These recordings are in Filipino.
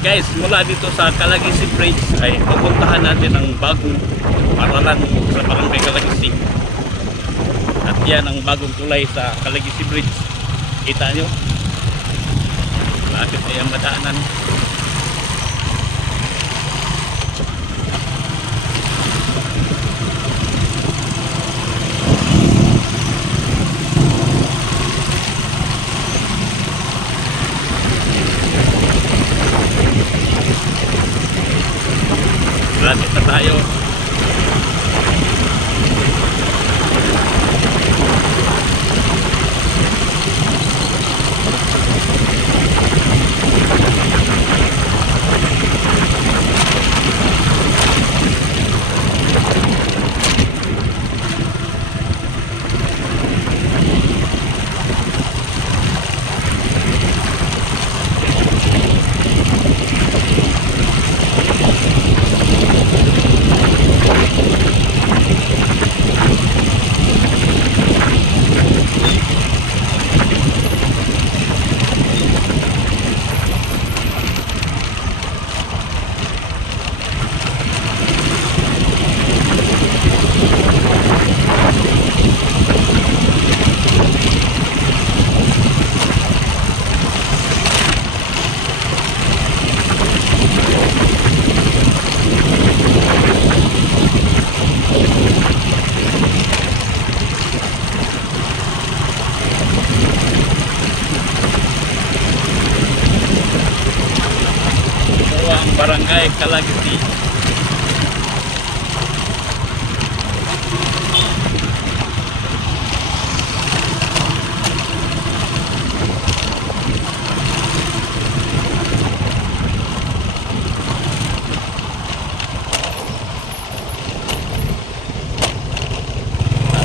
Guys, mula dito sa Calagisi Bridge ay pupuntahan natin ang bagong paralan sa Barangay Calagisi. At yan ang bagong tulay sa Calagisi Bridge. Kita nyo? Lapit na yung madaanan. Lapit na tayo. Barangay Calagisi.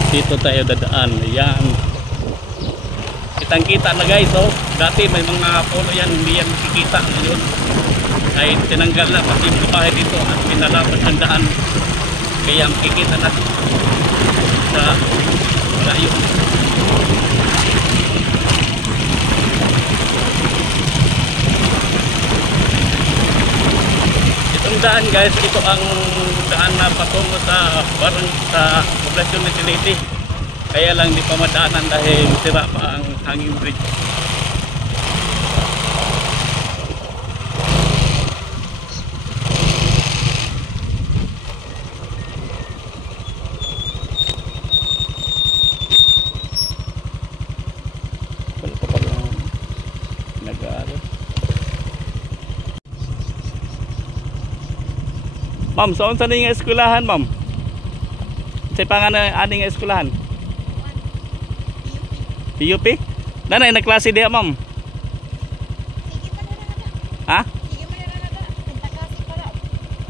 Dito tayo dadaan. Ayan. Kitang-kita na guys, oh. Dati may mga puno yan, hindi yan makikita ngayon. Ay tinanggal na pati yung bahay dito at pinalabas ang daan, kaya makikita na sa malayo. Itong daan guys, ito ang daan na patungo sa poblasyon ng Siniti, kaya lang di pa madaanan dahil sira pa ang hanging bridge. Ma'am, saan sa ning eskwelahan, ma'am? Sa pangalan aning eskwelahan? PUP? Nanay na klase diha, ma'am? Ha?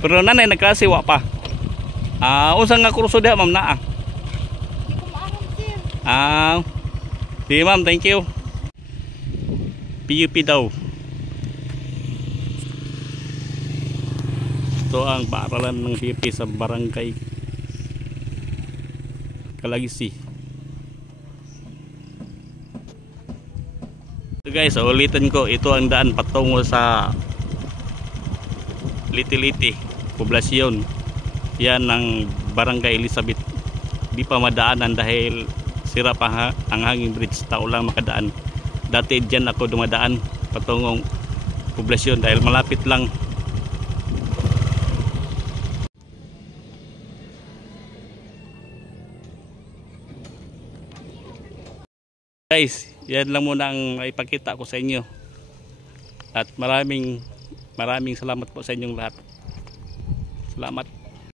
Pero nanay na klase wa pa. Unsa nga kurso diha, ma'am, naa? Di, ma'am, thank you. PUP daw. Ito ang paaralan ng PUP sa Barangay Calagisi. So guys, ulitin ko, ito ang daan patungo sa Liti-Liti, poblasyon. Yan ang Barangay Elizabeth. Di pa madaanan dahil sira pa ang hanging bridge, tao lang makadaan. Dati dyan ako dumadaan patungong poblasyon dahil malapit lang. Guys, yan lang muna ang ipakita ko sa inyo. At maraming salamat po sa inyong lahat. Salamat.